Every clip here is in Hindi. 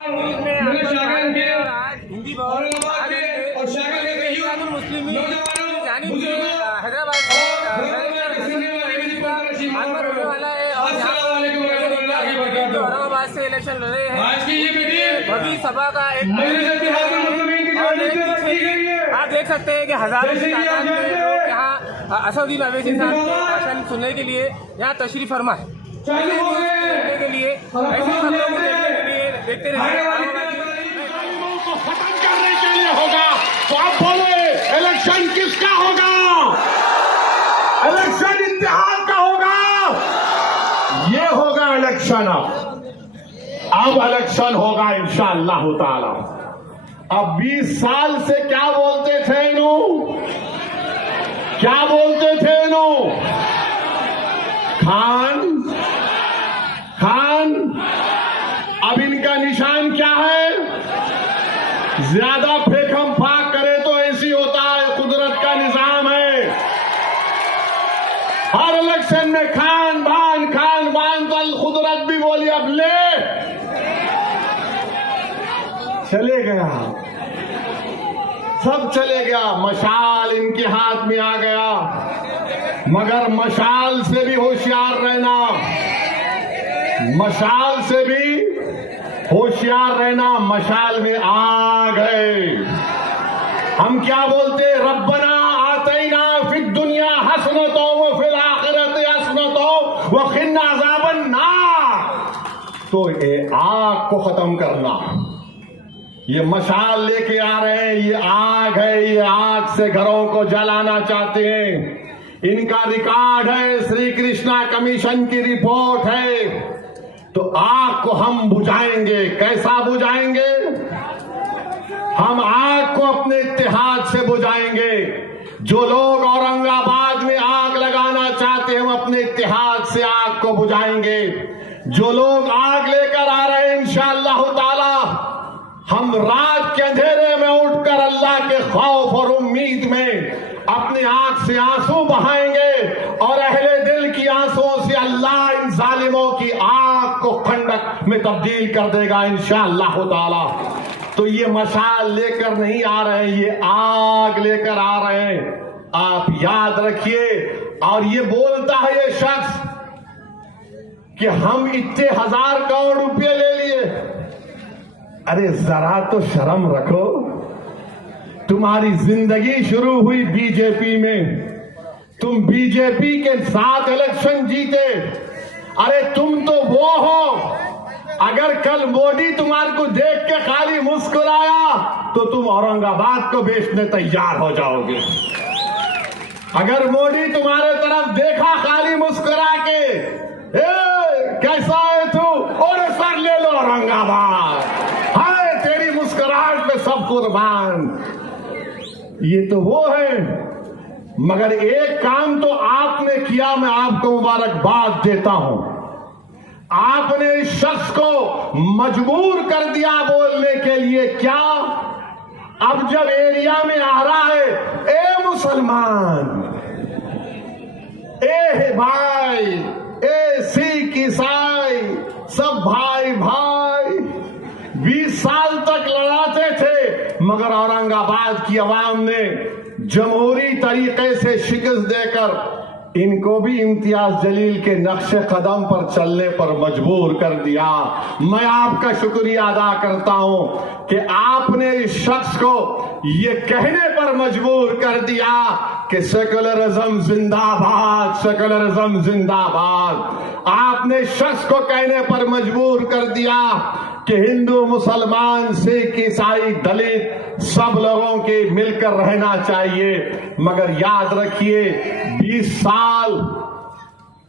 हिंदी और मुस्लिम हैदराबाद होने वाला है और औरंगाबाद से इलेक्शन लड़े हैं। भव्य सभा का एक आप देख सकते हैं कि हजारों की तादाद में लोग यहाँ असदुद्दीन ओवैसी साहब के भाषण सुनने के लिए यहाँ तशरीफ फरमा है। के लिए ऐसी खबरों को देखने के लिए देखते रहिए। को खत्म करने के लिए होगा तो आप बोले इलेक्शन किसका होगा? इलेक्शन इत्तेहाद का होगा। ये होगा इलेक्शन। अब इलेक्शन होगा इंशाअल्लाह ताला। अब 20 साल से क्या बोलते थे इन्हों? क्या बोलते थे इन्हों? खान खान। अब इनका निशान क्या है? ज्यादा फेंकम फाक करे तो ऐसी होता है, कुदरत का निजाम है। हर इलेक्शन में खान बान तो कुदरत भी बोली अब ले चले गया, सब चले गया। मशाल इनके हाथ में आ गया, मगर मशाल से भी होशियार रहना, मशाल से भी होशियार रहना। मशाल में आ गए। हम क्या बोलते? रब्बना आतैना फिद दुनिया हसनतो व फिल आखिरति हसनतो व क़िना अज़ाबन नार। तो ये आग को खत्म करना, ये मशाल लेके आ रहे हैं, ये आग है। ये आग से घरों को जलाना चाहते हैं। इनका रिकॉर्ड है, श्री कृष्णा कमीशन की रिपोर्ट है। तो आग को हम बुझाएंगे। कैसा बुझाएंगे? हम आग को अपने इत्तेहाद से बुझाएंगे। जो लोग औरंगाबाद में आग लगाना चाहते हैं, हम अपने इत्तेहाद से आग को बुझाएंगे। जो लोग आग लेकर आ रहे हैं इंशाअल्लाह ताला, हम रात के अंधेरे में उठकर अल्लाह के खौफ और उम्मीद में अपने आंख से आंसू बहाएंगे और अहले दिल की आंसुओं से अल्लाह इन जालिमों की आग को खंडक में तब्दील कर देगा इंशाअल्लाह ताला। तो ये मशाल लेकर नहीं आ रहे हैं, ये आग लेकर आ रहे हैं। आप याद रखिए। और ये बोलता है ये शख्स कि हम इतने 1000 करोड़ रुपए ले लिए। अरे जरा तो शर्म रखो। तुम्हारी जिंदगी शुरू हुई बीजेपी में, तुम बीजेपी के साथ इलेक्शन जीते। अरे तुम तो वो हो, अगर कल मोदी तुम्हारे को देख के खाली मुस्कुराया तो तुम औरंगाबाद को बेचने तैयार हो जाओगे। अगर मोदी तुम्हारे तरफ देखा खाली मुस्कुरा के, कैसा है तू, और सर ले लो औरंगाबाद, हाय तेरी मुस्कुराहट पे सब कुर्बान। ये तो वो है। मगर एक काम तो आपने किया, मैं आपको मुबारकबाद देता हूं। आपने इस शख्स को मजबूर कर दिया बोलने के लिए। क्या? अब जब एरिया में आ रहा है, ए मुसलमान, ए भाई, ए सिख ईसाई, सब भाई भाई। 20 साल तक लड़ाते थे, मगर औरंगाबाद की आवाम ने जमहूरी तरीके से शिकस्त देकर इनको भी इम्तियाज जलील के नक्शे कदम पर चलने पर मजबूर कर दिया। मैं आपका शुक्रिया अदा करता हूं कि आपने इस शख्स को ये कहने पर मजबूर कर दिया कि सेकुलरिज्म जिंदाबाद, सेकुलरिज्म जिंदाबाद। आपने शख्स को कहने पर मजबूर कर दिया कि हिंदू, मुसलमान, सिख, ईसाई, दलित सब लोगों के मिलकर रहना चाहिए। मगर याद रखिए, 20 साल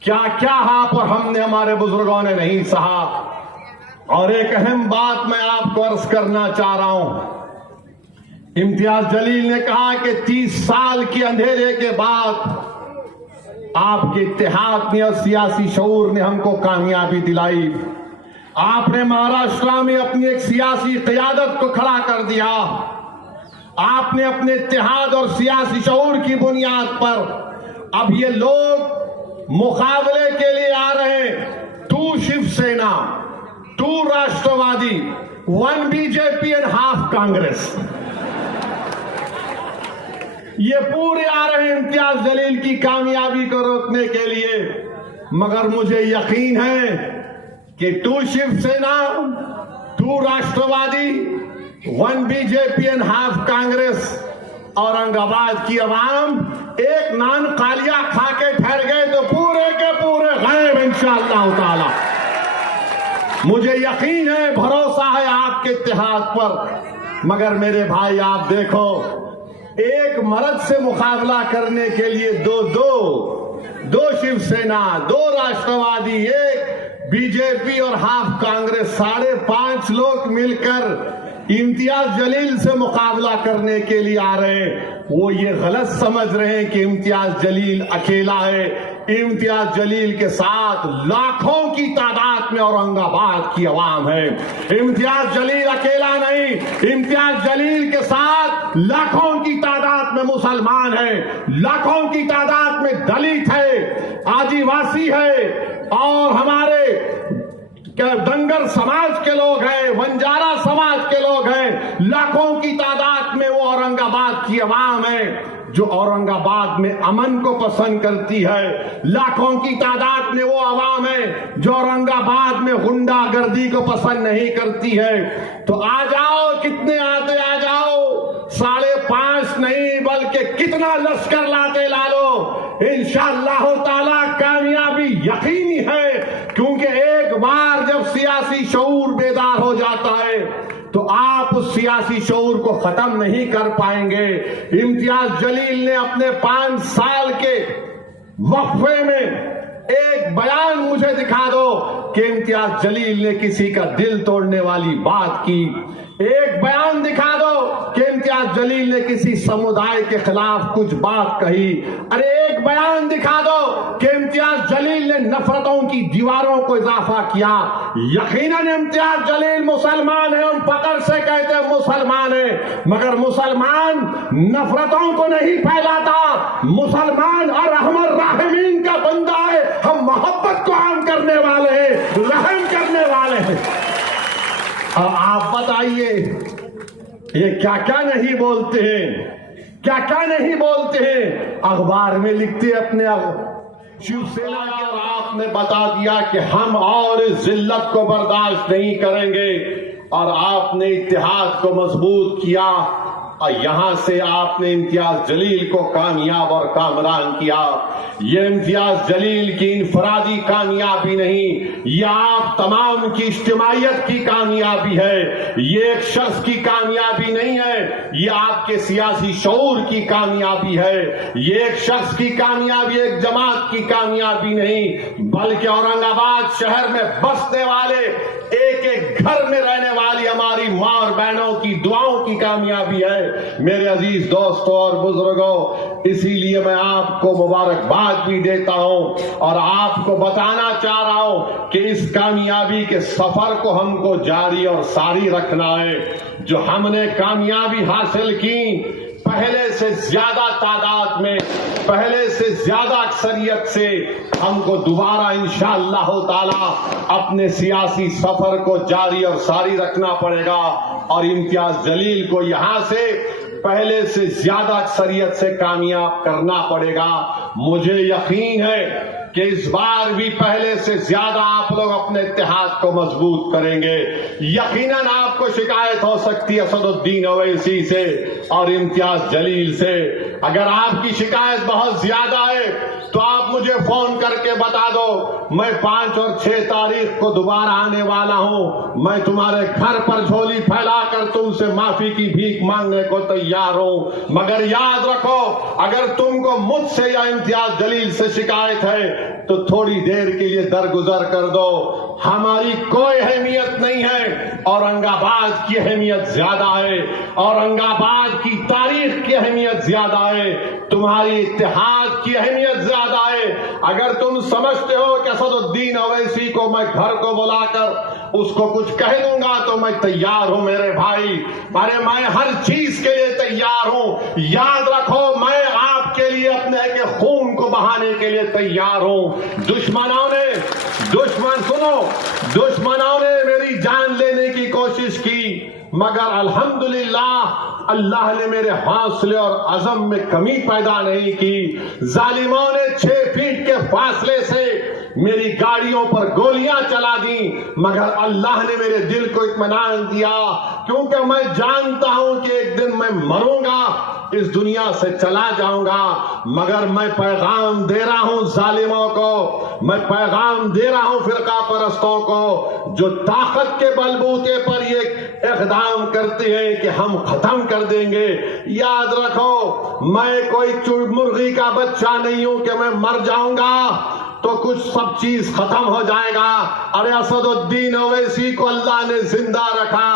क्या क्या हा पर हमने, हमारे बुजुर्गों ने नहीं सहा। और एक अहम बात मैं आपको अर्ज करना चाह रहा हूं। इम्तियाज जलील ने कहा कि 30 साल के अंधेरे के बाद आपके इत्तेहाद ने और सियासी शऊर ने हमको कामयाबी दिलाई। आपने महाराष्ट्र में अपनी एक सियासी क़यादत को खड़ा कर दिया। आपने अपने इत्तेहाद और सियासी शऊर की बुनियाद पर अब ये लोग मुकाबले के लिए आ रहे हैं। 2 Shiv Sena, 2 Rashtravadi, one BJP and half Congress. ये पूरे आ रहे हैं इम्तियाज जलील की कामयाबी को रोकने के लिए, मगर मुझे यकीन है कि two Shiv Sena, two Rashtravadi, one BJP and half Congress, Aurangabad की आवाम एक नान कालिया खा के ठहर गए तो पूरे के पूरे गायब इंशाअल्लाह ताला। मुझे यकीन है, भरोसा है आपके इत्तेहाद पर। मगर मेरे भाई आप देखो, एक मर्द से मुकाबला करने के लिए दो शिवसेना, 2 राष्ट्रवादी, 1 बीजेपी और हाफ कांग्रेस, 5.5 लोग मिलकर इम्तियाज जलील से मुकाबला करने के लिए आ रहे हैं। वो ये गलत समझ रहे हैं कि इम्तियाज जलील अकेला है। इम्तियाज जलील के साथ लाखों की तादाद में औरंगाबाद की आवाम है। इम्तियाज जलील अकेला नहीं, इम्तियाज जलील के साथ लाखों की तादाद में मुसलमान है, लाखों की तादाद में दलित है, आदिवासी है, और हमारे दंगर समाज के लोग हैं, बंजारा समाज के लोग हैं। लाखों की तादाद में वो औरंगाबाद की आवाम है जो औरंगाबाद में अमन को पसंद करती है। लाखों की तादाद में वो आवाम है जो औरंगाबाद में गुंडागर्दी को पसंद नहीं करती है। तो आ जाओ, कितने आते आ जाओ, 5.5 नहीं बल्कि कितना लश्कर लाते ला लो, इंशाअल्लाह ताला कामयाबी यकीनी है। क्योंकि एक बार जब सियासी शऊर बेदार हो जाता है तो आप उस सियासी शऊर को खत्म नहीं कर पाएंगे। इम्तियाज जलील ने अपने 5 साल के वक्फे में एक बयान मुझे दिखा दो कि इम्तियाज जलील ने किसी का दिल तोड़ने वाली बात की। एक बयान दिखा दो कि इम्तियाज जलील ने किसी समुदाय के खिलाफ कुछ बात कही। अरे एक बयान दिखा दो कि इम्तियाज जलील ने नफरतों की दीवारों को इजाफा किया। यकीनन इम्तियाज जलील मुसलमान है, हम फकर से कहते हैं मुसलमान है, मगर मुसलमान नफरतों को नहीं फैलाता। मुसलमान और रहमर राहिमीन का बंदा है, हम मोहब्बत को आम करने वाले हैं, रहम करने वाले हैं। और आप बताइए, ये क्या क्या नहीं बोलते हैं, क्या क्या नहीं बोलते हैं। अखबार में लिखते अपने शिवसेना के, और आपने बता दिया कि हम और इस जिल्लत को बर्दाश्त नहीं करेंगे, और आपने इत्तेहाद को मजबूत किया। और यहां से आपने इम्तियाज जलील को कामयाब और कामरान किया। ये इम्तियाज जलील की इनफरादी कामयाबी नहीं, ये आप तमाम की इज्तिमाइयत की कामयाबी है। ये एक शख्स की कामयाबी नहीं है, ये आपके सियासी शऊर की कामयाबी है। ये एक शख्स की कामयाबी, एक जमात की कामयाबी नहीं, बल्कि औरंगाबाद शहर में बसने वाले, एक एक घर में रहने वाली हमारी मां और बहनों की दुआओं की कामयाबी है। मेरे अजीज दोस्तों और बुजुर्गों, इसीलिए मैं आपको मुबारकबाद भी देता हूं और आपको बताना चाह रहा हूं कि इस कामयाबी के सफर को हमको जारी और सारी रखना है। जो हमने कामयाबी हासिल की, पहले से ज्यादा तादाद में, पहले से ज्यादा अक्सरियत से हमको दोबारा इंशाअल्लाह ताला अपने सियासी सफर को जारी और सारी रखना पड़ेगा। और इम्तियाज जलील को यहां से पहले से ज्यादा अक्सरियत से कामयाब करना पड़ेगा। मुझे यकीन है कि इस बार भी पहले से ज्यादा आप लोग अपने इत्तेहाद को मजबूत करेंगे। यकीनन आपको शिकायत हो सकती है असदुद्दीन ओवैसी से और इम्तियाज जलील से। अगर आपकी शिकायत बहुत ज्यादा है तो आप मुझे फोन करके बता दो, मैं 5 और 6 तारीख को दोबारा आने वाला हूं। मैं तुम्हारे घर पर झोली फैलाकर तुमसे माफी की भीख मांगने को तैयार हूं। मगर याद रखो, अगर तुमको मुझसे या इम्तियाज जलील से शिकायत है तो थोड़ी देर के लिए दरगुजर कर दो। हमारी कोई अहमियत नहीं है, औरंगाबाद की अहमियत ज्यादा है, औरंगाबाद की तारीख की अहमियत ज्यादा है, तुम्हारी इत्तेहाद की अहमियत ज्यादा है। अगर तुम समझते हो कि असदुद्दीन ओवैसी को मैं घर को बुलाकर उसको कुछ कह दूंगा तो मैं तैयार हूं मेरे भाई। अरे मैं हर चीज के लिए तैयार हूं। याद रखो, मैं आपके लिए अपने के खून को बहाने के लिए तैयार हूं। दुश्मनों ने मेरी जान लेने की कोशिश की, मगर अल्हम्दुलिल्लाह अल्लाह ने मेरे हौसले और अज़म में कमी पैदा नहीं की। जालिमों ने 6 फीट के फासले से मेरी गाड़ियों पर गोलियां चला दी, मगर अल्लाह ने मेरे दिल को इत्मीनान दिया, क्योंकि मैं जानता हूं कि एक दिन मैं मरूंगा, इस दुनिया से चला जाऊंगा। मगर मैं पैगाम दे रहा हूं जालिमों को, मैं पैगाम दे रहा हूं फिरका परस्तों को, जो ताकत के बलबूते पर ये इक़दाम करते हैं कि हम खत्म कर देंगे। याद रखो, मैं कोई मुर्गी का बच्चा नहीं हूं कि मैं मर जाऊंगा तो कुछ सब चीज खत्म हो जाएगा। अरे असदुद्दीन ओवैसी को अल्लाह ने जिंदा रखा।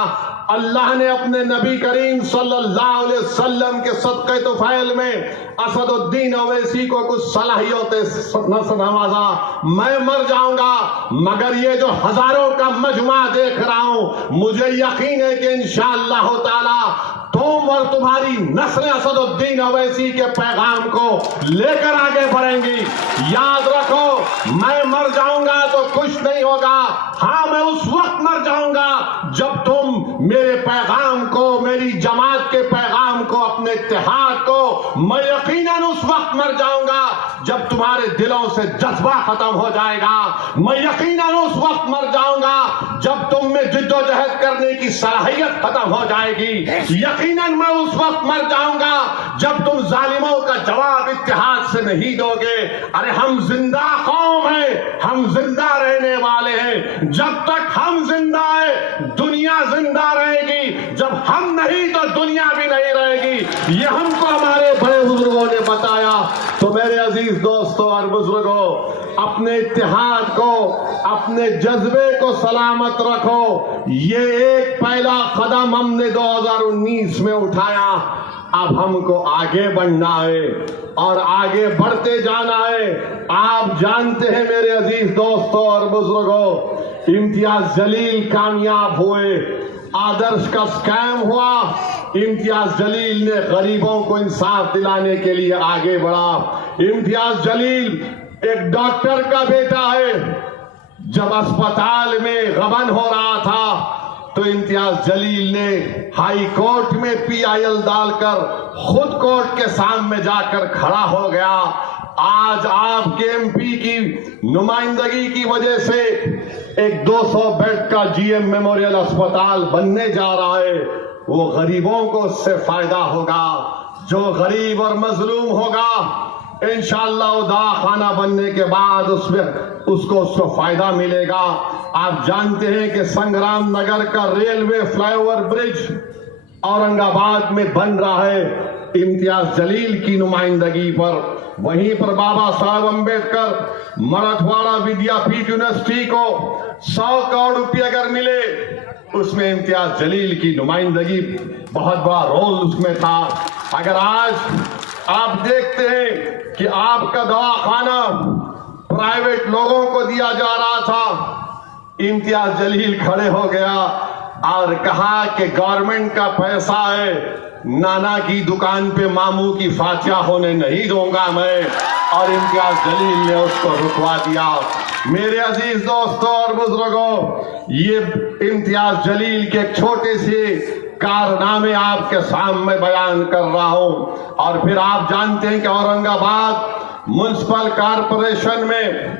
अल्लाह ने अपने नबी करीम सल्लल्लाहु अलैहि वसल्लम के सदक़े तुफ़ैल में असदुद्दीन ओवैसी को कुछ सलाहियतें नवाजा। मैं मर जाऊंगा, मगर ये जो हजारों का मजमा देख रहा हूं, मुझे यकीन है कि इंशाअल्लाह ताला तुम और तुम्हारी नस्ल असदुद्दीन ओवैसी के पैगाम को लेकर आगे बढ़ेंगी। याद रखो, मैं मर जाऊंगा तो कुछ नहीं होगा। हाँ, मैं उस वक्त मर जाऊंगा जब तुम मेरे पैगाम को, मेरी जमात के पैगाम को, अपने इत्तेहाद को, मैं यकीनन उस वक्त मर जाऊंगा जब तुम्हारे दिलों से जज्बा खत्म हो जाएगा। मैं यकीनन उस वक्त मर जाऊंगा जब तुम में जिद्दोजहद करने की सलाहियत खत्म हो जाएगी। यकीनन मैं उस वक्त मर जाऊंगा जब तुम जालिमों का जवाब इत्तेहाद से नहीं दोगे। अरे हम जिंदा कौम हैं, हम जिंदा रहने वाले हैं। जब तक हम जिंदा है दुनिया जिंदा रहेगी, जब हम नहीं तो दुनिया भी नहीं रहेगी। ये हमको हमारे बड़े बुजुर्गों ने बताया। तो मेरे अजीज दोस्तों और बुजुर्गों, अपने इत्तेहाद को, अपने जज्बे को सलामत रखो। ये एक पहला कदम हमने 2019 में उठाया। अब हमको आगे बढ़ना है और आगे बढ़ते जाना है। आप जानते हैं मेरे अजीज दोस्तों और बुजुर्गों, इम्तियाज जलील कामयाब हुए, आदर्श का स्कैम हुआ। इम्तियाज जलील ने गरीबों को इंसाफ दिलाने के लिए आगे बढ़ा। इम्तियाज जलील एक डॉक्टर का बेटा है। जब अस्पताल में गबन हो रहा था तो इम्तियाज जलील ने हाई कोर्ट में PIL डालकर खुद कोर्ट के सामने जाकर खड़ा हो गया। आज आपके MP की नुमाइंदगी की वजह से एक 200 बेड का GM मेमोरियल अस्पताल बनने जा रहा है। वो गरीबों को उससे फायदा होगा। जो गरीब और मजलूम होगा, इंशाअल्लाह दवाखाना बनने के बाद उसको फायदा मिलेगा। आप जानते हैं कि संग्राम नगर का रेलवे फ्लाईओवर ब्रिज औरंगाबाद में बन रहा है इम्तियाज जलील की नुमाइंदगी पर। वहीं पर बाबा साहब अम्बेडकर मराठवाड़ा विद्यापीठ यूनिवर्सिटी को 100 करोड़ रुपये अगर मिले, उसमें इम्तियाज जलील की नुमाइंदगी बहुत बड़ा रोल उसमें था। अगर आज आप देखते हैं कि आपका दवाखाना प्राइवेट लोगों को दिया जा रहा था, इम्तियाज जलील खड़े हो गया और कहा कि गवर्नमेंट का पैसा है, नाना की दुकान पे मामू की फातिहा होने नहीं दूंगा मैं। और इम्तियाज जलील ने उसको रुकवा दिया। मेरे अजीज दोस्तों और बुजुर्गों, ये इम्तियाज जलील के छोटे से कारनामे आपके सामने बयान कर रहा हूं। और फिर आप जानते हैं कि औरंगाबाद म्युनिसिपल कॉर्पोरेशन में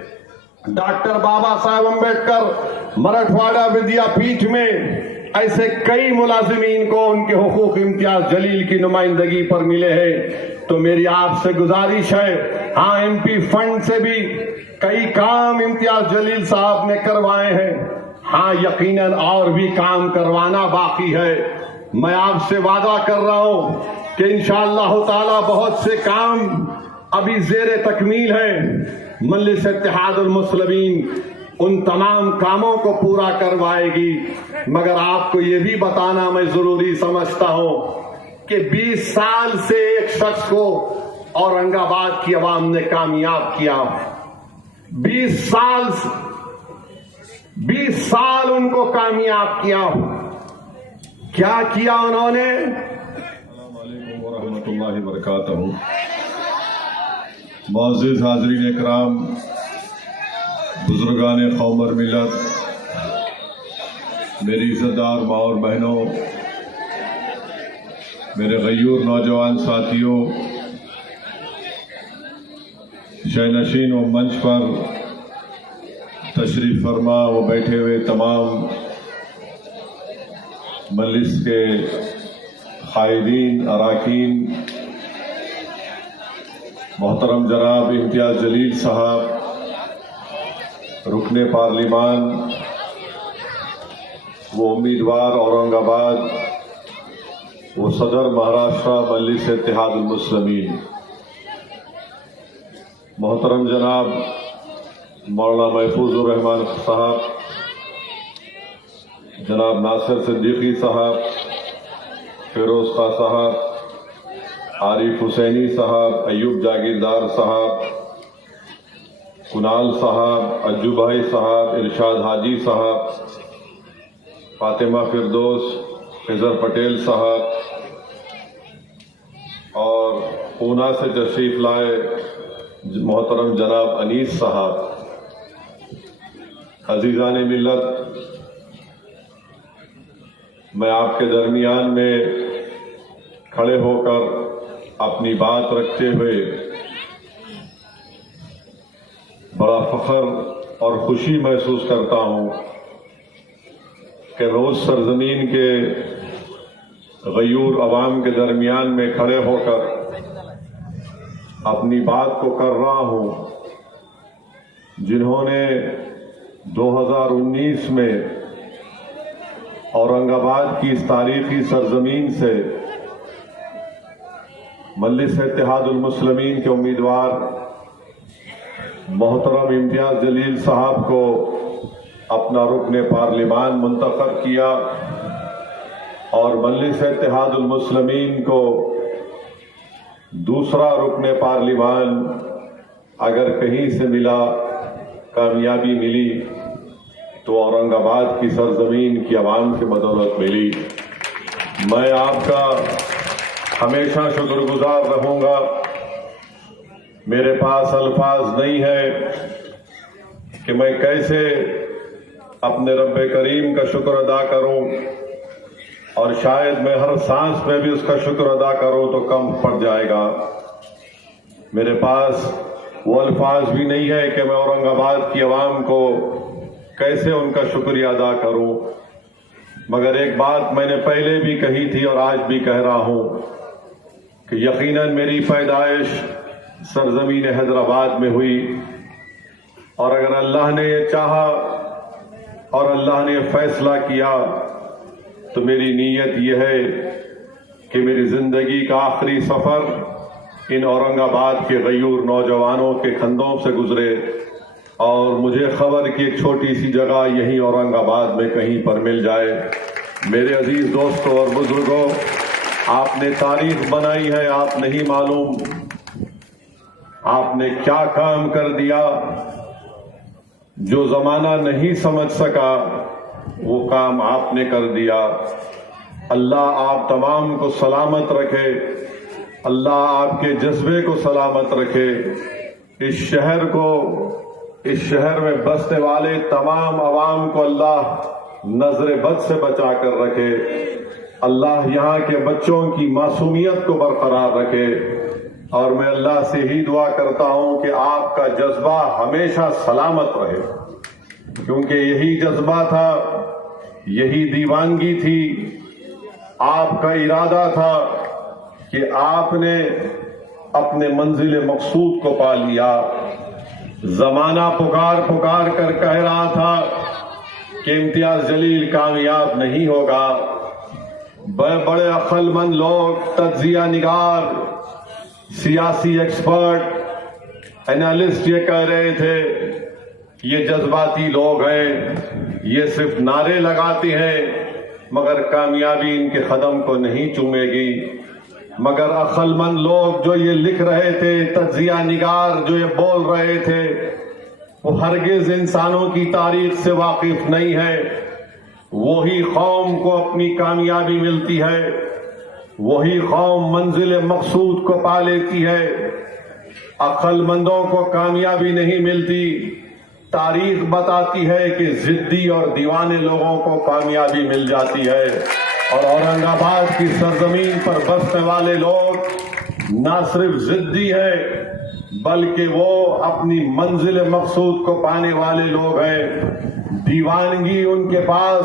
डॉक्टर बाबा साहब अम्बेडकर मराठवाड़ा विद्यापीठ में ऐसे कई मुलाजिमीन को उनके हुकूक इम्तियाज जलील की नुमाइंदगी पर मिले हैं। तो मेरी आपसे गुजारिश है, हाँ, MP फंड से भी कई काम इम्तियाज जलील साहब ने करवाए हैं। हाँ, यकीनन और भी काम करवाना बाकी है। मैं आपसे वादा कर रहा हूं कि इंशाअल्लाह ताला बहुत से काम अभी ज़ेरे तकमील है। मजलिस इत्तेहादुल मुस्लिमीन उन तमाम कामों को पूरा करवाएगी। मगर आपको ये भी बताना मैं जरूरी समझता हूं कि 20 साल से एक शख्स को औरंगाबाद की आवाम ने कामयाब किया। 20 साल उनको कामयाब किया। क्या किया उन्होंने? अस्सलाम वालेकुम व रहमतुल्लाहि व बरकातहू। मुअज़्ज़िज़ हाज़रीन इकराम, बुजुर्गान क़ौम और मिल्लत, मेरी इज़्ज़तदार माँ और बहनों, मेरे गयूर नौजवान साथियों, शहनशीन व मंच पर तशरीफ फरमा व बैठे हुए तमाम मजलिस के कायदीन अरकान, मोहतरम जनाब इम्तियाज जलील साहब, रुकने पार्लिमान वो उम्मीदवार औरंगाबाद, वो सदर महाराष्ट्र मजलिस इत्तेहादुल मुस्लिमीन, मोहतरम जनाब मौलाना महफूजुर रहमान साहब, जनाब नासिर सिद्दीकी साहब, फिरोज खां साहब, आरिफ हुसैनी साहब, अयूब जागीरदार साहब, कुनाल साहब, अज्जू भाई साहब, इरशाद हाजी साहब, फातिमा फिरदौस, खिजर पटेल साहब और पूना से तशरीफ लाए मोहतरम जनाब अनीस साहब, अजीज़ान मिल्लत, मैं आपके दरमियान में खड़े होकर अपनी बात रखते हुए बड़ा फख्र और खुशी महसूस करता हूं कि रोज सरजमीन के गयूर अवाम के दरमियान में खड़े होकर अपनी बात को कर रहा हूं, जिन्होंने 2019 में औरंगाबाद की इस तारीखी सरजमीन से मजलिस इत्तेहादुल मुस्लिमीन के उम्मीदवार मोहतरम इम्तियाज जलील साहब को अपना रुकने पार्लिमान मुंतखब किया और मजलिस इत्तेहादुल मुस्लिमीन को दूसरा रुकने पार्लिमान अगर कहीं से मिला, कामयाबी मिली तो औरंगाबाद की सरजमीन की आवाम की बदौलत मिली। मैं आपका हमेशा शुक्रगुजार रहूंगा। मेरे पास अल्फाज नहीं है कि मैं कैसे अपने रब्बे करीम का शुक्र अदा करूं, और शायद मैं हर सांस में भी उसका शुक्र अदा करूं तो कम पड़ जाएगा। मेरे पास वो अल्फाज भी नहीं है कि मैं औरंगाबाद की आवाम को कैसे उनका शुक्रिया अदा करूं। मगर एक बात मैंने पहले भी कही थी और आज भी कह रहा हूं कि यकीनन मेरी पैदाइश सरजमीन हैदराबाद में हुई, और अगर अल्लाह ने ये चाहा और अल्लाह ने फैसला किया तो मेरी नीयत यह है कि मेरी जिंदगी का आखिरी सफर इन औरंगाबाद के गयूर नौजवानों के कंधों से गुजरे, और मुझे खबर की एक छोटी सी जगह यही औरंगाबाद में कहीं पर मिल जाए। मेरे अजीज दोस्तों और बुजुर्गों, आपने तारीख बनाई है, आप नहीं मालूम आपने क्या काम कर दिया। जो जमाना नहीं समझ सका वो काम आपने कर दिया। अल्लाह आप तमाम को सलामत रखे, अल्लाह आपके जज्बे को सलामत रखे। इस शहर में बसने वाले तमाम अवाम को अल्लाह नजर बद से बचा कर रखे। अल्लाह यहाँ के बच्चों की मासूमियत को बरकरार रखे, और मैं अल्लाह से ही दुआ करता हूं कि आपका जज्बा हमेशा सलामत रहे, क्योंकि यही जज्बा था, यही दीवानगी थी, आपका इरादा था कि आपने अपने मंजिल मकसूद को पा लिया। जमाना पुकार पुकार कर कह रहा था कि इम्तियाज जलील कामयाब नहीं होगा। बड़े अक्लमंद लोग, तज्जिया निगार, सियासी एक्सपर्ट, एनालिस्ट ये कह रहे थे ये जज्बाती लोग हैं, ये सिर्फ नारे लगाते हैं मगर कामयाबी इनके कदम को नहीं चूमेगी। मगर अक्लमंद लोग जो ये लिख रहे थे, तज्जिया निगार जो ये बोल रहे थे, वो हरगिज इंसानों की तारीख से वाकिफ नहीं है। वही कौम को अपनी कामयाबी मिलती है, वही कौम मंजिल मकसूद को पा लेती है। अक्लमंदों को कामयाबी नहीं मिलती। तारीख बताती है कि जिद्दी और दीवाने लोगों को कामयाबी मिल जाती है। और औरंगाबाद की सरजमीन पर बसने वाले लोग न सिर्फ जिद्दी है बल्कि वो अपनी मंजिल मकसूद को पाने वाले लोग हैं। दीवानगी उनके पास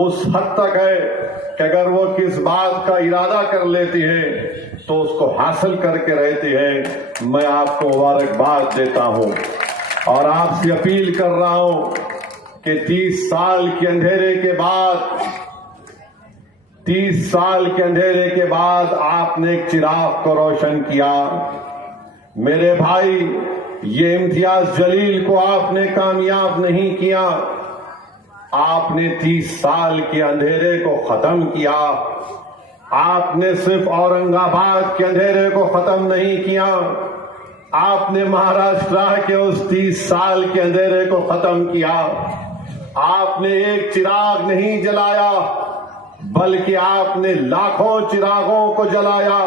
उस हद तक है कि अगर वो किस बात का इरादा कर लेती है तो उसको हासिल करके रहती है। मैं आपको मुबारकबाद देता हूं और आपसे अपील कर रहा हूं कि 30 साल के अंधेरे के बाद आपने एक चिराग को रोशन किया। मेरे भाई, ये इम्तियाज जलील को आपने कामयाब नहीं किया, आपने 30 साल के अंधेरे को खत्म किया। आपने सिर्फ औरंगाबाद के अंधेरे को खत्म नहीं किया, आपने महाराष्ट्र के उस 30 साल के अंधेरे को खत्म किया। आपने एक चिराग नहीं जलाया बल्कि आपने लाखों चिरागों को जलाया।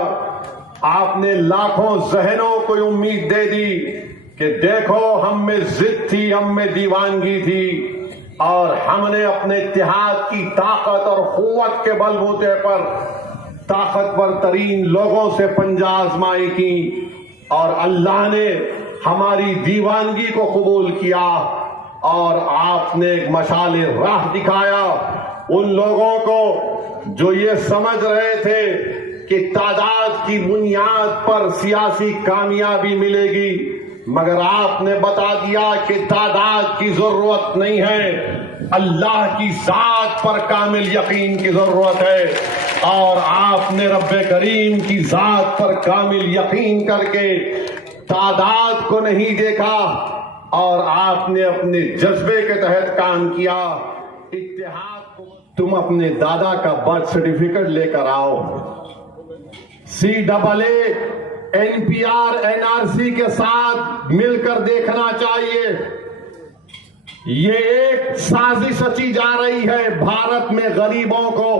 आपने लाखों जहनों को उम्मीद दे दी कि देखो, हम में जिद थी, हम में दीवानगी थी और हमने अपने इत्तेहाद की ताकत और कुव्वत के बलबूते पर ताकतवर तरीन लोगों से पंजा आजमाई की और अल्लाह ने हमारी दीवानगी को कबूल किया और आपने एक मशाले राह दिखाया उन लोगों को जो ये समझ रहे थे कि तादाद की बुनियाद पर सियासी कामयाबी मिलेगी, मगर आपने बता दिया कि तादाद की जरूरत नहीं है, अल्लाह की जात पर कामिल यकीन की जरूरत है। और आपने रब्बे करीम की जात पर कामिल यकीन करके तादाद को नहीं देखा और आपने अपने जज्बे के तहत काम किया। इत्तेहाद को तुम अपने दादा का बर्थ सर्टिफिकेट लेकर आओ, CAA NPR NRC के साथ मिलकर देखना चाहिए। ये एक साजिश रची जा रही है भारत में गरीबों को,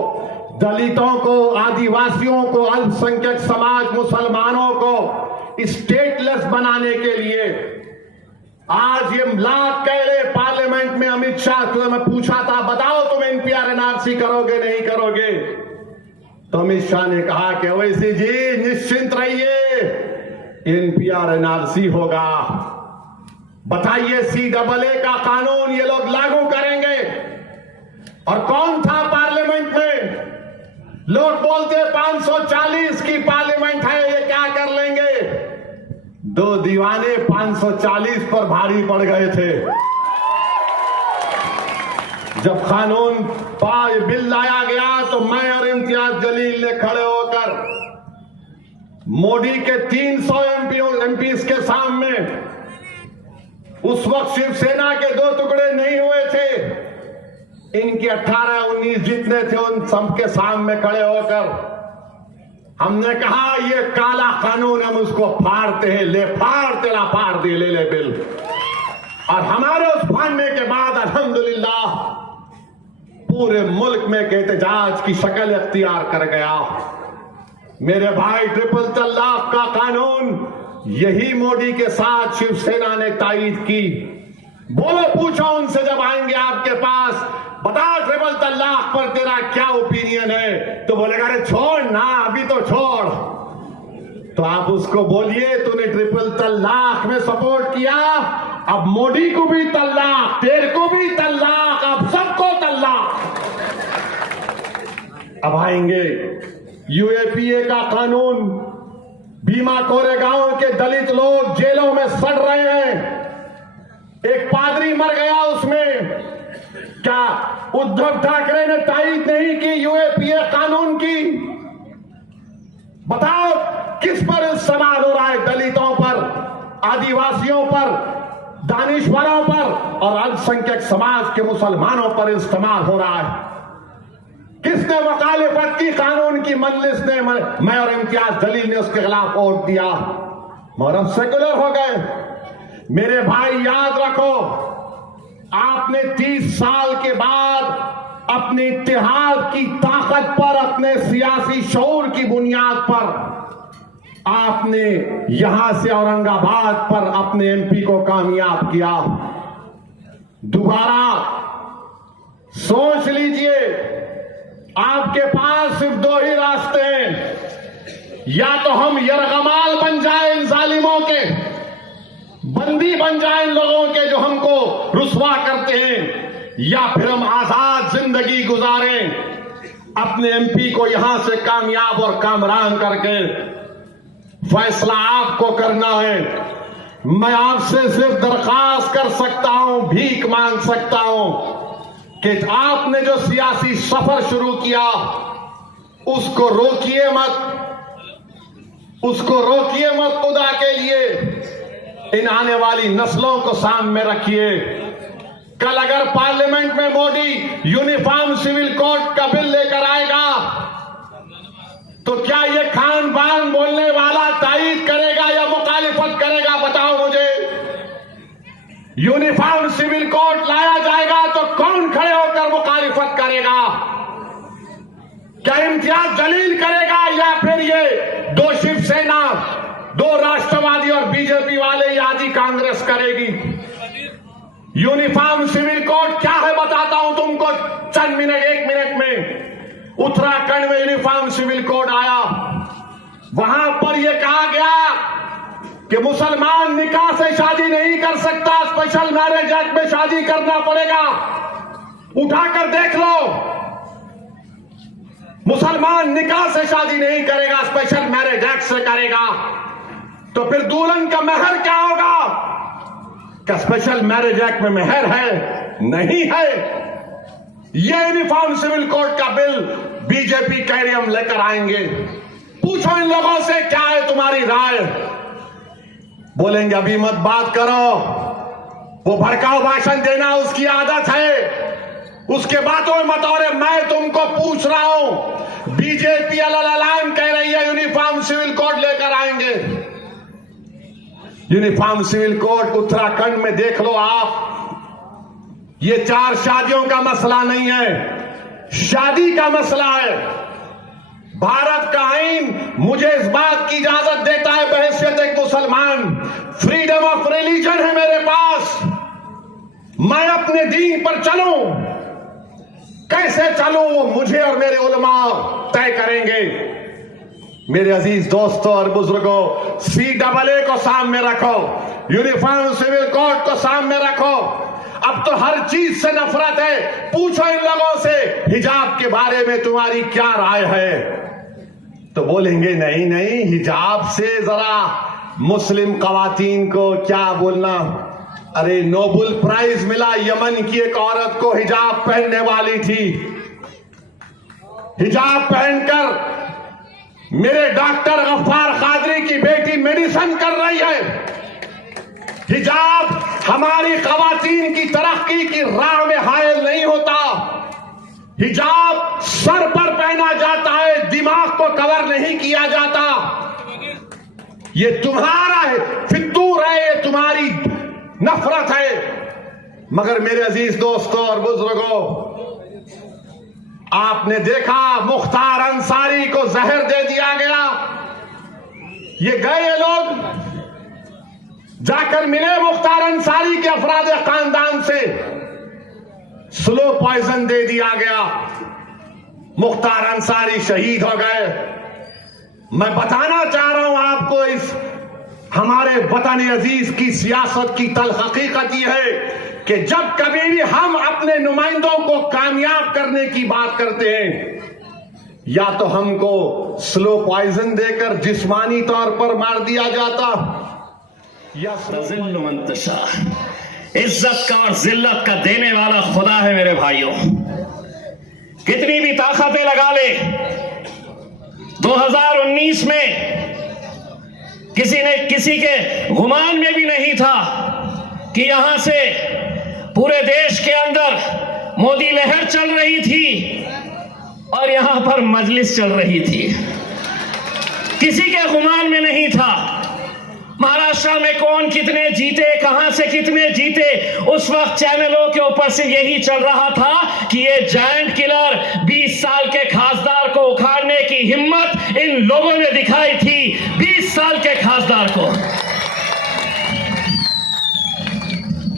दलितों को, आदिवासियों को, अल्पसंख्यक समाज मुसलमानों को स्टेटलेस बनाने के लिए। आज ये लाख कह रहे पार्लियामेंट में अमित शाह से मैं पूछा था, बताओ तुम NPR NRC करोगे नहीं करोगे? तो अमित शाह ने कहा कि ओवैसी जी निश्चिंत रहिए, NPR NRC होगा। बताइए, CAA का कानून ये लोग लागू करेंगे। और कौन था पार्लियामेंट में? लोग बोलते 540 की पार्लियामेंट है, ये क्या कर लेंगे? 2 दीवाने 540 पर भारी पड़ गए थे। जब कानून बिल लाया गया तो मैं और इम्तियाज जलील ने खड़े होकर मोदी के 300 एमपीज के सामने, उस वक्त शिवसेना के 2 टुकड़े नहीं हुए थे, इनके 18-19 जितने थे उन सबके सामने खड़े होकर हमने कहा ये काला कानून, हम उसको फाड़ते हैं, ले फाड़, तेरा फाड़ दे, ले बिल। और हमारे उस फाड़ने के बाद अल्हम्दुलिल्लाह पूरे मुल्क में एहतजाज की शक्ल अख्तियार कर गया। मेरे भाई, ट्रिपल तलाक का कानून यही मोदी के साथ शिवसेना ने तायीद की। बोलो, पूछो उनसे जब आएंगे आपके पास, बता ट्रिपल तलाक पर तेरा क्या ओपिनियन है? तो बोलेगा अरे छोड़ ना, अभी तो छोड़। तो आप उसको बोलिए तूने ट्रिपल तलाक में सपोर्ट किया, अब मोदी को भी तलाक, तेरे को भी तलाक, अब सबको तलाक। अब आएंगे UAPA का कानून, भीमा कोरेगांव के दलित लोग जेलों में सड़ रहे हैं, एक पादरी मर गया उसमें। क्या उद्धव ठाकरे ने तायीद नहीं की UAPA कानून की? बताओ किस पर इस्तेमाल हो रहा है? दलितों पर, आदिवासियों पर, दानिशवरों पर और अल्पसंख्यक समाज के मुसलमानों पर इस्तेमाल हो रहा है। किसने मुखालिफत की कानून की? मजलिस ने, मैं और इम्तियाज जलील ने उसके खिलाफ वोट दिया, मगर हम सेकुलर हो गए। मेरे भाई, याद रखो, आपने 30 साल के बाद अपने इत्तेहाद की ताकत पर, अपने सियासी शऊर की बुनियाद पर आपने यहां से औरंगाबाद पर अपने MP को कामयाब किया। दोबारा सोच लीजिए, आपके पास सिर्फ दो ही रास्ते हैं, या तो हम यरगमाल बन जाए इन जालिमों के, बंदी बन जाए इन लोगों के जो हमको रुसवा करते हैं, या फिर हम आजाद जिंदगी गुजारें, अपने एमपी को यहां से कामयाब और कामरान करके। फैसला आपको करना है। मैं आपसे सिर्फ दरखास्त कर सकता हूं, भीख मांग सकता हूं कि आपने जो सियासी सफर शुरू किया उसको रोकिए मत, उसको रोकिए मत। खुदा के लिए इन आने वाली नस्लों को सामने रखिए। कल अगर पार्लियामेंट में मोदी यूनिफॉर्म सिविल कोड का बिल लेकर आएगा तो क्या ये खान पान बोलने वाला तायीद करेगा या मुखालिफत करेगा? बताओ मुझे। यूनिफॉर्म सिविल कोड लाया जाएगा तो कौन खड़े होकर मुखालिफत करेगा? क्या इम्तियाज जलील करेगा या फिर ये दो शिवसेना, दो राष्ट्रवादी और बीजेपी वाले या आदि कांग्रेस करेगी? यूनिफॉर्म सिविल कोड क्या है बताता हूं तुमको चंद मिनट, 1 मिनट में। उत्तराखंड में यूनिफॉर्म सिविल कोड आया, वहां पर यह कहा गया कि मुसलमान निकाह से शादी नहीं कर सकता, स्पेशल मैरिज एक्ट में शादी करना पड़ेगा। उठाकर देख लो, मुसलमान निकाह से शादी नहीं करेगा, स्पेशल मैरिज एक्ट से करेगा। तो फिर दुल्हन का महर क्या होगा? क्या स्पेशल मैरिज एक्ट में महर है? नहीं है। यह यूनिफॉर्म सिविल कोड का बिल बीजेपी कह रही हम लेकर आएंगे। पूछो इन लोगों से क्या है तुम्हारी राय? बोलेंगे अभी मत बात करो, वो भड़काऊ भाषण देना उसकी आदत है, उसके बातों में मत। और मैं तुमको पूछ रहा हूं, बीजेपी अलग कह रही है यूनिफॉर्म सिविल कोड लेकर आएंगे। यूनिफॉर्म सिविल कोड उत्तराखंड में देख लो आप। ये 4 शादियों का मसला नहीं है, शादी का मसला है। भारत का आईन मुझे इस बात की इजाजत देता है बहैसियत एक मुसलमान, फ्रीडम ऑफ रिलीजन है मेरे पास। मैं अपने दीन पर चलूं, कैसे चलूं वो मुझे और मेरे उलमा तय करेंगे। मेरे अजीज दोस्तों और बुजुर्गों, CAA को सामने रखो, यूनिफॉर्म सिविल कोड को सामने रखो। अब तो हर चीज से नफरत है। पूछो इन लोगों से हिजाब के बारे में तुम्हारी क्या राय है, तो बोलेंगे नहीं नहीं, हिजाब से जरा मुस्लिम खवातीन को क्या बोलना। अरे नोबेल प्राइज मिला यमन की एक औरत को, हिजाब पहनने वाली थी। हिजाब पहनकर मेरे डॉक्टर गफ्फार कादरी की बेटी मेडिसिन कर रही है। हिजाब हमारी खवातीन की तरक्की की राह में हायल नहीं होता। हिजाब सर पर पहना जाता है, दिमाग को कवर नहीं किया जाता। ये तुम्हारा है, फितूर है, ये तुम्हारी नफरत है। मगर मेरे अजीज दोस्तों और बुजुर्गों, आपने देखा मुख्तार अंसारी को जहर दे दिया गया। ये गए लोग जाकर मिले मुख्तार अंसारी के अफराद खानदान से, स्लो पॉइजन दे दिया गया, मुख्तार अंसारी शहीद हो गए। मैं बताना चाह रहा हूं आपको, इस हमारे वतन अजीज की सियासत की तल्ख हकीकत यह है कि जब कभी भी हम अपने नुमाइंदों को कामयाब करने की बात करते हैं, या तो हमको स्लो पॉइजन देकर जिस्मानी तौर पर मार दिया जाता, या मंतशा। इज्जत का और जिल्लत का देने वाला खुदा है मेरे भाइयों। कितनी भी ताकतें लगा ले, 2019 में किसी के गुमान में भी नहीं था कि यहां से पूरे देश के अंदर मोदी लहर चल रही थी और यहां पर मजलिस चल रही थी। किसी के गुमान में नहीं था। महाराष्ट्र में कौन कितने जीते, कहां से कितने जीते, उस वक्त चैनलों के ऊपर से यही चल रहा था कि ये जायंट किलर 20 साल के खासदार को उखाड़ने की हिम्मत इन लोगों ने दिखाई थी। 20 साल के खासदार को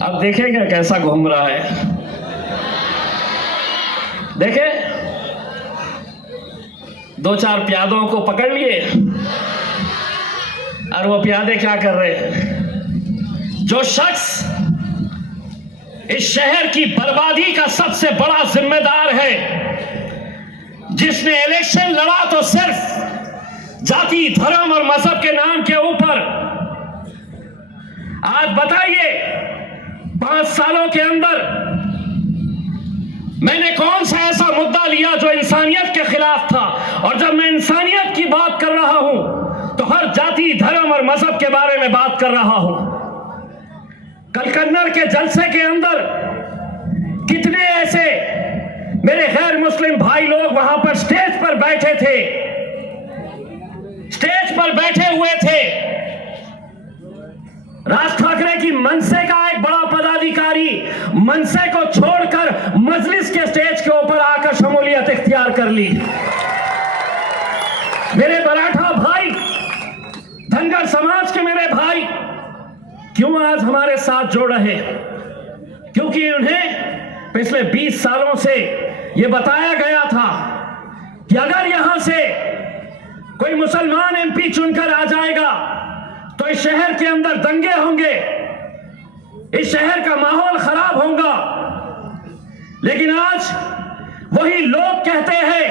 अब देखेंगे कैसा घूम रहा है। देखे दो चार प्यादों को पकड़ लिए और वो प्यादे क्या कर रहे हैं? जो शख्स इस शहर की बर्बादी का सबसे बड़ा जिम्मेदार है, जिसने इलेक्शन लड़ा तो सिर्फ जाति, धर्म और मजहब के नाम के ऊपर। आज बताइए 5 सालों के अंदर मैंने कौन सा ऐसा मुद्दा लिया जो इंसानियत के खिलाफ था? और जब मैं इंसानियत की बात कर रहा हूं तो हर जाति, धर्म और मजहब के बारे में बात कर रहा हूं। कल कन्नड़ के जलसे के अंदर कितने ऐसे मेरे गैर मुस्लिम भाई लोग वहां पर स्टेज पर बैठे थे, स्टेज पर बैठे हुए थे। राज ठाकरे की मनसे का एक बड़ा पदाधिकारी मनसे को छोड़कर मजलिस के स्टेज के ऊपर आकर शमूलियत इख्तियार कर ली। मेरे मराठा भाई, धनगर समाज के मेरे भाई क्यों आज हमारे साथ जुड़ रहे? क्योंकि उन्हें पिछले 20 सालों से यह बताया गया था कि अगर यहां से कोई मुसलमान एमपी चुनकर आ जाएगा तो इस शहर के अंदर दंगे होंगे, इस शहर का माहौल खराब होगा। लेकिन आज वही लोग कहते हैं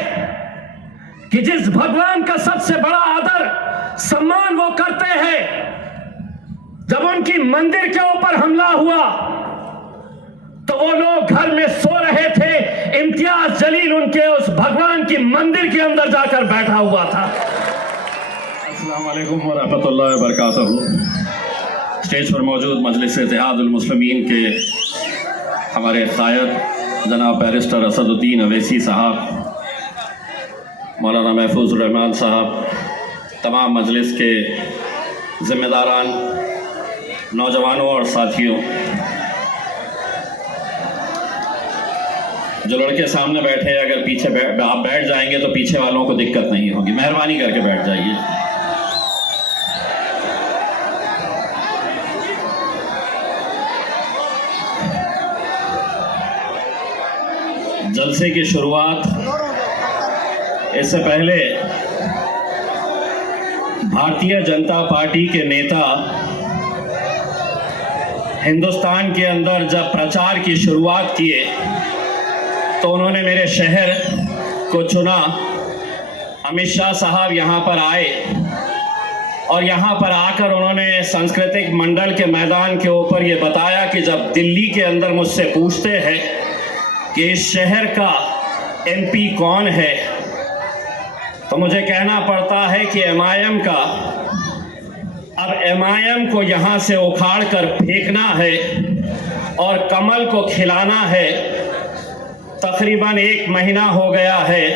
कि जिस भगवान का सबसे बड़ा आदर सम्मान वो करते हैं, जब उनकी मंदिर के ऊपर हमला हुआ तो वो लोग घर में सो रहे थे, इम्तियाज जलील उनके उस भगवान की मंदिर के अंदर जाकर बैठा हुआ था। अस्सलाम वालेकुम व रहमतुल्लाहि व बरकातहू। स्टेज पर मौजूद मजलिस इत्तेहादुल मुस्लिमीन के हमारे कायद जनाब बैरिस्टर असदुद्दीन अवैसी साहब, मौलाना महफूज रहमान साहब, तमाम मजलिस के ज़िम्मेदारान, नौजवानों और साथियों, जो लड़के सामने बैठे हैं, अगर पीछे आप बैठ जाएंगे तो पीछे वालों को दिक्कत नहीं होगी, मेहरबानी करके बैठ जाइए। जलसे की शुरुआत इससे पहले भारतीय जनता पार्टी के नेता हिंदुस्तान के अंदर जब प्रचार की शुरुआत किए तो उन्होंने मेरे शहर को चुना। अमित शाह साहब यहाँ पर आए और यहाँ पर आकर उन्होंने सांस्कृतिक मंडल के मैदान के ऊपर ये बताया कि जब दिल्ली के अंदर मुझसे पूछते हैं कि इस शहर का एमपी कौन है, तो मुझे कहना पड़ता है कि एमआईएम का, अब एमआईएम को यहाँ से उखाड़ कर फेंकना है और कमल को खिलाना है। तकरीबन 1 महीना हो गया है,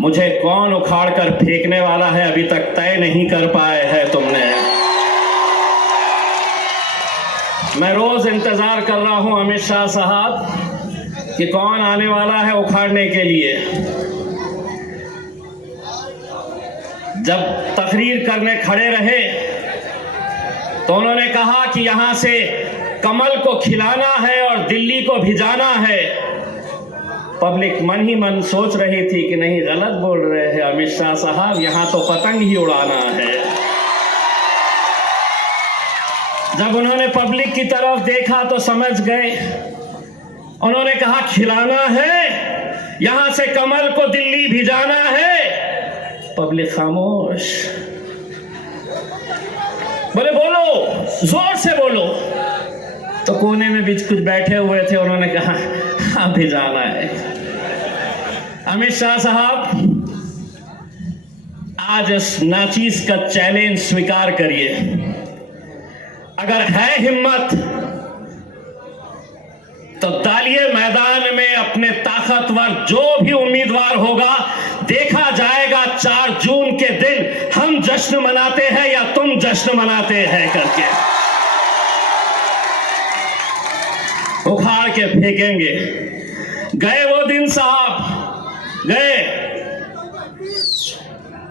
मुझे कौन उखाड़ कर फेंकने वाला है अभी तक तय नहीं कर पाए हैं तुमने। मैं रोज इंतजार कर रहा हूं अमित शाह साहब कि कौन आने वाला है उखाड़ने के लिए। जब तकरीर करने खड़े रहे तो उन्होंने कहा कि यहां से कमल को खिलाना है और दिल्ली को भिजाना है। पब्लिक मन ही मन सोच रही थी कि नहीं, गलत बोल रहे हैं अमित शाह साहब, यहां तो पतंग ही उड़ाना है। जब उन्होंने पब्लिक की तरफ देखा तो समझ गए। उन्होंने कहा खिलाना है, यहां से कमल को दिल्ली भिजाना है। पब्लिक खामोश। बोले बोलो, जोर से बोलो। तो कोने में बीच कुछ बैठे हुए थे, उन्होंने कहा हाँ भिजाना है। अमित शाह साहब, आज इस नाचीज का चैलेंज स्वीकार करिए। अगर है हिम्मत तो डालिए मैदान में अपने ताकतवर जो भी उम्मीदवार होगा। देखा जाएगा 4 जून के दिन हम जश्न मनाते हैं या तुम जश्न मनाते हैं करके। उखाड़ के फेंकेंगे। गए वो दिन साहब, गए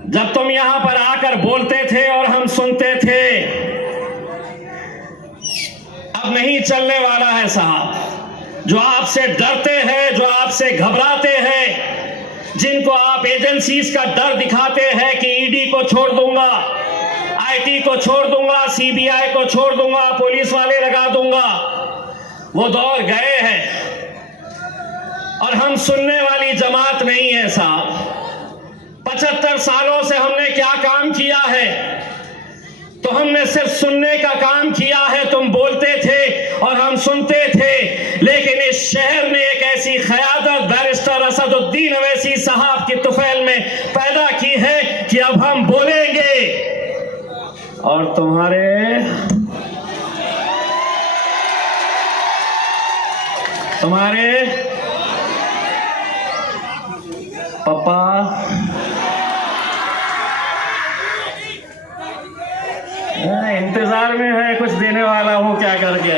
जब तुम यहां पर आकर बोलते थे और हम सुनते थे। अब नहीं चलने वाला है साहब। जो आपसे डरते हैं, जो आपसे घबराते हैं, जिनको आप आप एजेंसीज का डर दिखाते हैं कि ईडी को छोड़ दूंगा, आईटी को छोड़ दूंगा, सीबीआई को छोड़ दूंगा, पुलिस वाले लगा दूंगा, वो दौर गए हैं। और हम सुनने वाली जमात नहीं है साहब। 75 सालों से हमने क्या काम किया है? तो हमने सिर्फ सुनने का काम किया है। तुम बोलते थे और हम सुनते थे, लेकिन इस शहर ने एक ऐसी क़यादत बैरिस्टर असदुद्दीन अवैसी साहब की तुफैल में पैदा की है कि अब हम बोलेंगे। और तुम्हारे पापा इंतजार में है, कुछ देने वाला हूं क्या करके,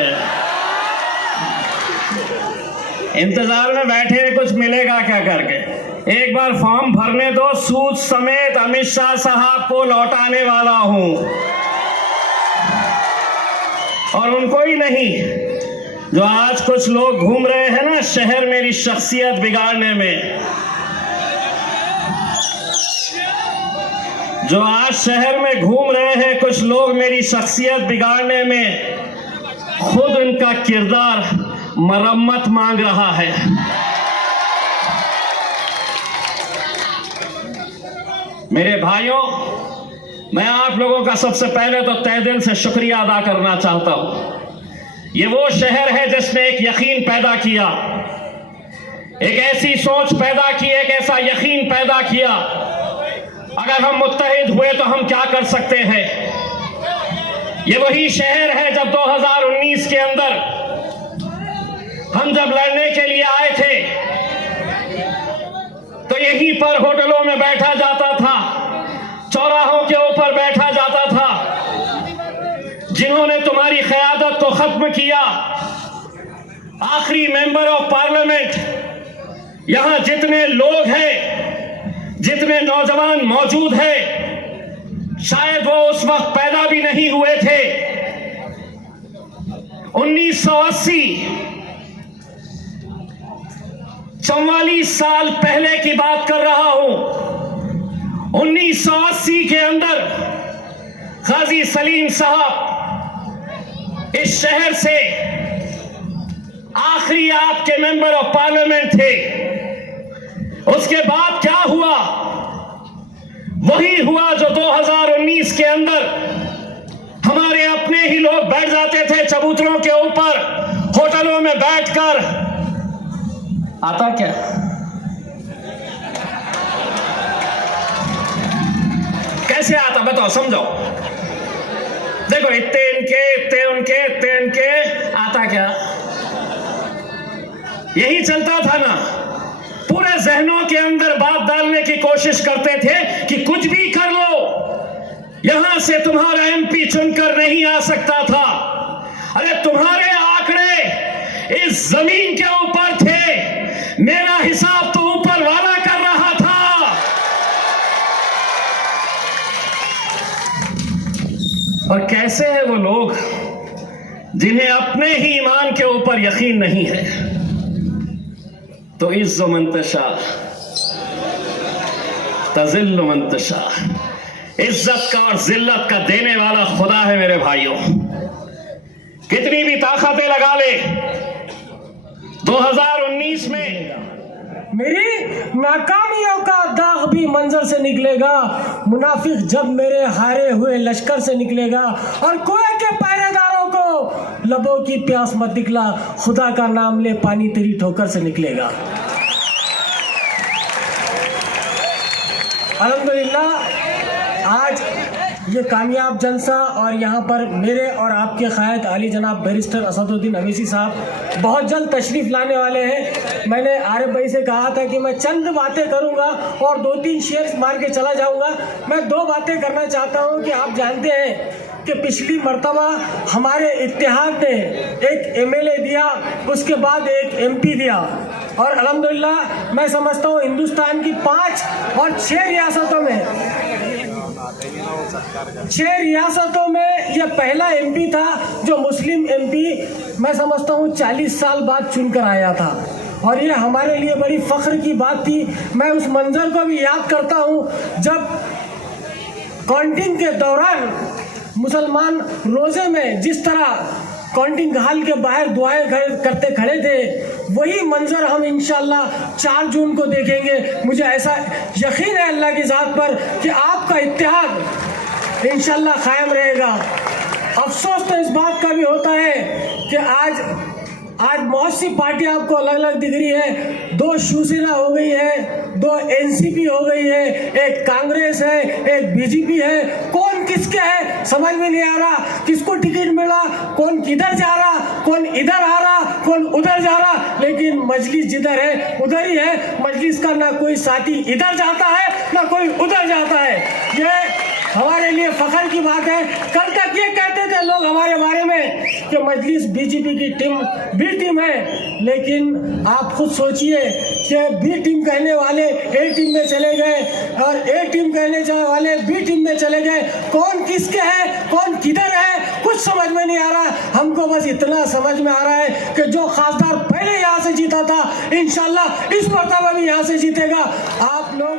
इंतजार में बैठे हैं, कुछ मिलेगा क्या करके। एक बार फॉर्म भरने दो, सूद समेत अमित शाह साहब को लौटाने वाला हूं। और उनको ही नहीं, जो आज कुछ लोग घूम रहे हैं ना शहर मेरी शख्सियत बिगाड़ने में, जो आज शहर में घूम रहे हैं कुछ लोग मेरी शख्सियत बिगाड़ने में, खुद उनका किरदार मरम्मत मांग रहा है। मेरे भाइयों, मैं आप लोगों का सबसे पहले तो तहे दिल से शुक्रिया अदा करना चाहता हूं। ये वो शहर है जिसने एक यकीन पैदा किया, एक ऐसी सोच पैदा की, एक ऐसा यकीन पैदा किया, अगर हम मुत्तहिद हुए तो हम क्या कर सकते हैं। ये वही शहर है जब 2019 के अंदर हम जब लड़ने के लिए आए थे तो यहीं पर होटलों में बैठा जाता था, चौराहों के ऊपर बैठा जाता था। जिन्होंने तुम्हारी क़यादत को खत्म किया, आखिरी मेंबर ऑफ पार्लियामेंट, यहां जितने लोग हैं, जितने नौजवान मौजूद हैं, शायद वो उस वक्त पैदा भी नहीं हुए थे। 1980, 44 साल पहले की बात कर रहा हूं। 1980 के अंदर गाजी सलीम साहब इस शहर से आखिरी आपके मेंबर ऑफ पार्लियामेंट थे। उसके बाद क्या हुआ? वही हुआ जो 2019 के अंदर हमारे अपने ही लोग बैठ जाते थे चबूतरों के ऊपर, होटलों में बैठकर। आता क्या? कैसे आता बताओ, समझो। देखो, इतने इनके, इतने उनके, इतने इनके, आता क्या? यही चलता था ना। पूरे जहनों के अंदर बात डालने की कोशिश करते थे कि कुछ भी कर लो, यहां से तुम्हारा एमपी चुनकर नहीं आ सकता था। अरे तुम्हारे आंकड़े इस जमीन के ऊपर थे, मेरा हिसाब तो ऊपर वाला कर रहा था। और कैसे है वो लोग जिन्हें अपने ही ईमान के ऊपर यकीन नहीं है। तो इज़्ज़ मंतशा तज़िल्लु मंतशा, इज्जत का और जिल्लत का देने वाला खुदा है मेरे भाइयों। कितनी भी ताकतें लगा ले, 2019 में मेरी नाकामियों का दाग भी मंजर से निकलेगा। मुनाफिक जब मेरे हारे हुए लश्कर से निकलेगा, और कुएं के पहरेदारों को लबों की प्यास मत दिखला, खुदा का नाम ले पानी तेरी ठोकर से निकलेगा। अल्हम्दुलिल्लाह आज ये कामयाब जलसा, और यहाँ पर मेरे और आपके क़ायद आली जनाब बैरिस्टर असदुद्दीन अवैसी साहब बहुत जल्द तशरीफ़ लाने वाले हैं। मैंने आरिफ भाई से कहा था कि मैं चंद बातें करूँगा और 2-3 शेयर्स मार के चला जाऊँगा। मैं 2 बातें करना चाहता हूँ कि आप जानते हैं कि पिछली मर्तबा हमारे इत्तेहाद ने एक MLA दिया, उसके बाद एक MP दिया, और अल्हम्दुलिल्लाह मैं समझता हूँ हिंदुस्तान की 5 और 6 रियासतों में यह पहला MP था जो मुस्लिम MP मैं समझता हूँ 40 साल बाद चुनकर आया था। और ये हमारे लिए बड़ी फ़ख्र की बात थी। मैं उस मंज़र को भी याद करता हूँ जब काउंटिंग के दौरान मुसलमान रोज़े में जिस तरह काउंटिंग हॉल के बाहर दुआएं करते खड़े थे, वही मंजर हम इंशाल्लाह 4 जून को देखेंगे। मुझे ऐसा यकीन है अल्लाह की ज़ात पर कि आपका इत्तेहाद इंशाल्लाह कायम रहेगा। अफसोस तो इस बात का भी होता है कि आज बहुत सी पार्टियां आपको अलग अलग दिख रही है। 2 शिवसेना हो गई है, 2 एनसीपी हो गई है, एक कांग्रेस है, एक बीजेपी है। कौन किसके है समझ में नहीं आ रहा, किसको टिकट मिला, कौन किधर जा रहा, कौन इधर आ रहा, कौन उधर जा रहा। लेकिन मजलिस जिधर है उधर ही है। मजलिस का ना कोई साथी इधर जाता है ना कोई उधर जाता है। ये हमारे लिए फख्र की बात है। कल तक ये कहते थे लोग हमारे बारे में कि मजलिस बीजेपी की टीम बी टीम है, लेकिन आप खुद सोचिए कि बी टीम कहने वाले ए टीम में चले गए और ए टीम कहने वाले बी टीम में चले गए। कौन किसके है, कौन किधर है, कुछ समझ में नहीं आ रहा। हमको बस इतना समझ में आ रहा है कि जो खासदार पहले यहाँ से जीता था इंशाल्लाह इस मरतबा भी यहाँ से जीतेगा। आप लोग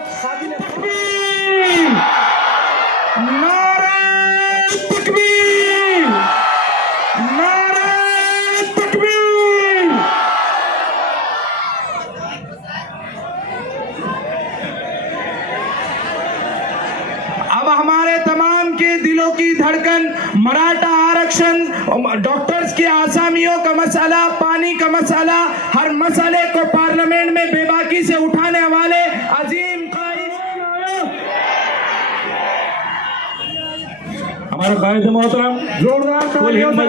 अब हमारे तमाम के दिलों की धड़कन मराठा आरक्षण, डॉक्टर्स के आसामियों का मसला, पानी का मसला, हर मसले को पार्लियामेंट में बेबाकी से उठाने वाले अजीम हमारे कायदे मोहतरम जोरदार तालियों से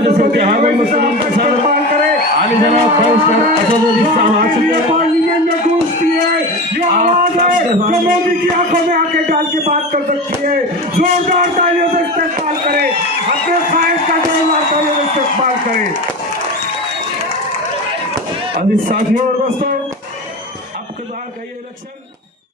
आली जनाब असदुद्दीन साहब पार्लियामेंट में गूंजती है। ये आवाज है जो मोदी की आंखों में आके डाल के बात कर सकती है। जोरदार तालियों से इस्तेमाल करें, अपने फायद का जोरदार तालियों से इस्तेमाल करें। अभी साथियों और दोस्तों, अब खुदा का ये इलेक्शन